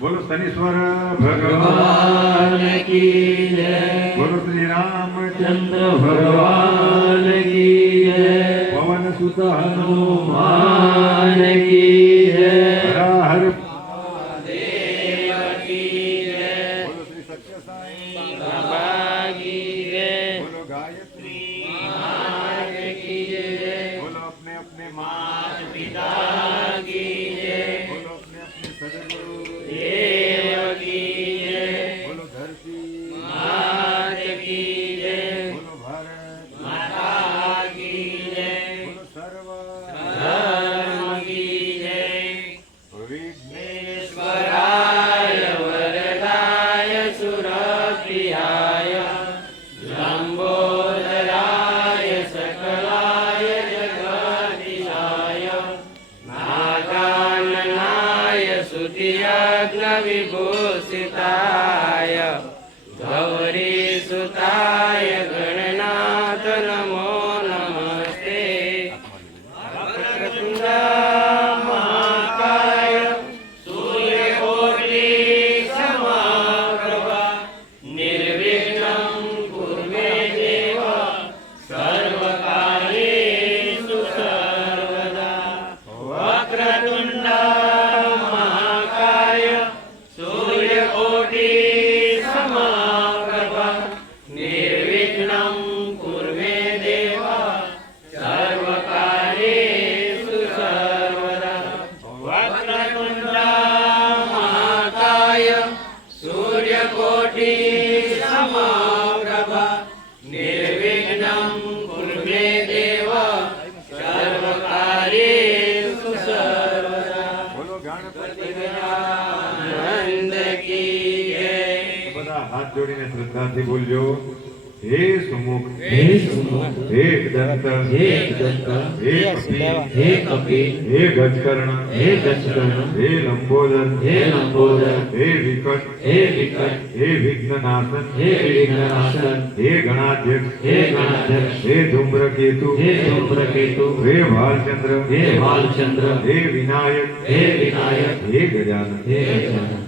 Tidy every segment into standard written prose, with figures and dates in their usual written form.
बोलो शनीश्वर भगवान की जय। बोलो श्री रामचंद्र भगवान की जय। पवन सुत हनुमान की जय। हर हर महादेव की जय। बोलो श्री सत्य साई बाबा की जय। बोलो गायत्री मात की जय। बोलो अपने अपने माता पिता की जय। बोलो अपने अपने सदगुरु देव की जय। बोलो धरती मात की जय। बोलो भारत माता की जय। बोलो सर्व धर्म की जय। विघ्नेश्वराय वरदाय सुरप्रियाय लंबोदराय सकलाय जगदीशाय नागाननाय स्तुतियज्ञविभूषिताय गौरीसुताय गणनाथ नमो नमस्ते। वक्रतुण्ड महाकाय सूर्यकोटि समप्रभा निर्विघ्नं कुरु मे देव सर्वकार्येषु सर्वदा। वक्रतुण्ड महाकाय सूर्यकोटि समप्रभा निर्विघ्नं कुरु मे देव सर्वकार्येषु सर्वदा। वक्रतुण्ड महाकाय सूर्यकोटि समप्रभा निर्विघ्नं कुरु मे देव सर्वकार्येषु सर्वदा। बोलो गणपति आनंद की जय। બધા હાથ જોડીને શ્રદ્ધાથી બોલજો। हे सुमुख हे एकदंत हे कपि हे गजकर्ण हे लंबोदर हे विकट हे विघ्ननाशन हे गणाध्यक्ष हे धूम्रकेतु हे भालचंद्र हे विनायक हे गजानन।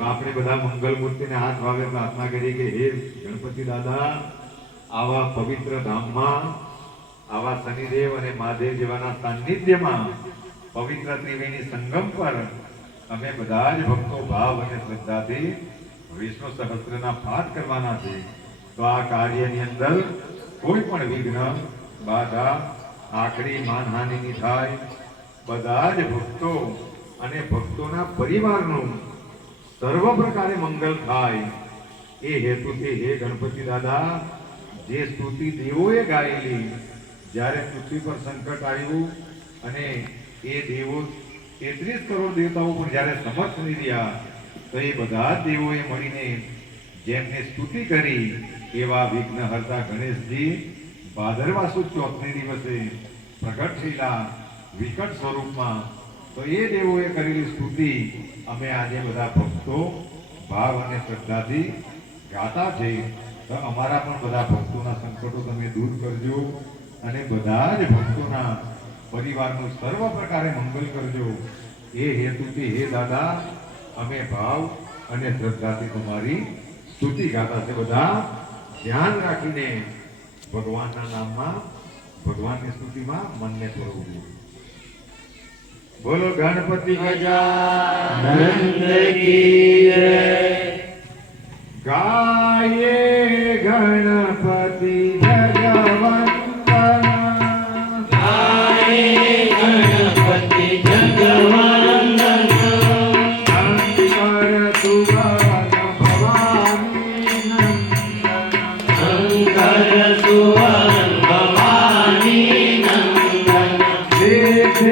આપણે બધા મંગલ મૂર્તિને હાથ વાવે પ્રાર્થના કરી કે હે ગણપતિ દાદા આવા પવિત્ર ધામમાં આવા શનિદેવ અને મહાદેવ જેવાના સાનિધ્યમાં પવિત્ર ત્રિવેણી સંગમ પર અમે બધા જ ભક્તો ભાવ અને શ્રદ્ધાથી વિષ્ણુ સહસ્ત્રના પાઠ કરવાના છે। તો આ કાર્યની અંદર કોઈ પણ વિઘ્ન બાધા આખરી માનહાનિની થાય બધા જ ભક્તો અને ભક્તોના પરિવારનું સર્વ પ્રકારે મંગલ થાય એ હેતુથી હે ગણપતિ દાદા જે સ્તુતિ દેવોએ ગાયેલી જ્યારે પૃથ્વી પર સંકટ આવ્યું અને એ દેવો 33 કરોડ દેવતાઓ પણ જ્યારે સમર્થ નહીં રહ્યા તો એ બધા દેવોએ મળીને જેમને સ્તુતિ કરી એવા વિઘ્નહર્તા ગણેશજી ભાદરવા સુદ ચોથને દિવસે પ્રગટ થયેલા વિકટ સ્વરૂપમાં। તો એ દેવોએ કરેલી સ્તુતિ અમે આજે બધા ભક્તો ભાવ અને શ્રદ્ધાથી ગાતા છે। તો અમારા પણ બધા ભક્તોના સંકટો તમે દૂર કરજો અને બધા જ ભક્તોના પરિવારનું સર્વ પ્રકારે મંગલ કરજો એ હેતુથી હે દાદા અમે ભાવ અને શ્રદ્ધાથી તમારી સ્તુતિ ગાતા છે। બધા ધ્યાન રાખીને ભગવાનના નામમાં ભગવાનની સ્તુતિમાં મનને પરોવવું। बोलो गणपति गजानन की जय। गाये गणपति जगवंदन गाये गणपति जगवंदन शंकर सुवन भवानी नंदन शंकर सुवन भवानी नंदन सिद्धि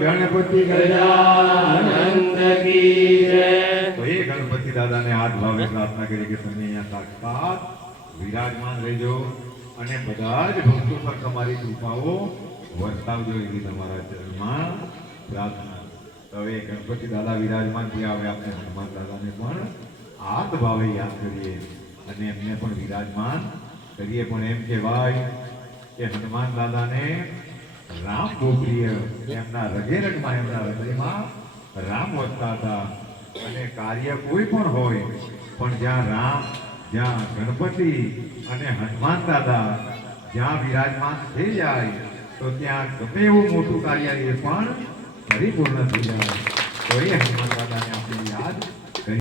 गणपति गजानंद की जय। तो ये गणपति दादा ने हाथ भावे प्रार्थना करी કે તમે અહીંયા સાક્ષાત વિરાજમાન રહેજો અને બધા જ ભક્તો પર તમારી કૃપાઓ વર્તાવજો એવી તમારા ચરણમાં પ્રાર્થના। તો હવે ગણપતિ દાદા વિરાજમાન થયા, હવે આપણે હનુમાન દાદાને પણ હાથ ભાવે યાદ કરીએ અને એમને પણ વિરાજમાન કરીએ। પણ એમ કહેવાય કે હનુમાન દાદાને રામ બહુ પ્રિય, એમના રગેરગમાં એમના હૃદયમાં રામ વસતા હતા અને કાર્ય કોઈ પણ હોય પણ જ્યાં રામ, જ્યાં ગણપતિ અને હનુમાન દાદા જ્યાં વિરાજમાન થઈ જાય તો ત્યાં ગમે એવું મોટું કાર્ય એ પણ પરિપૂર્ણ થઈ જાય। તો એ હનુમાન દાદાને આપણે યાદ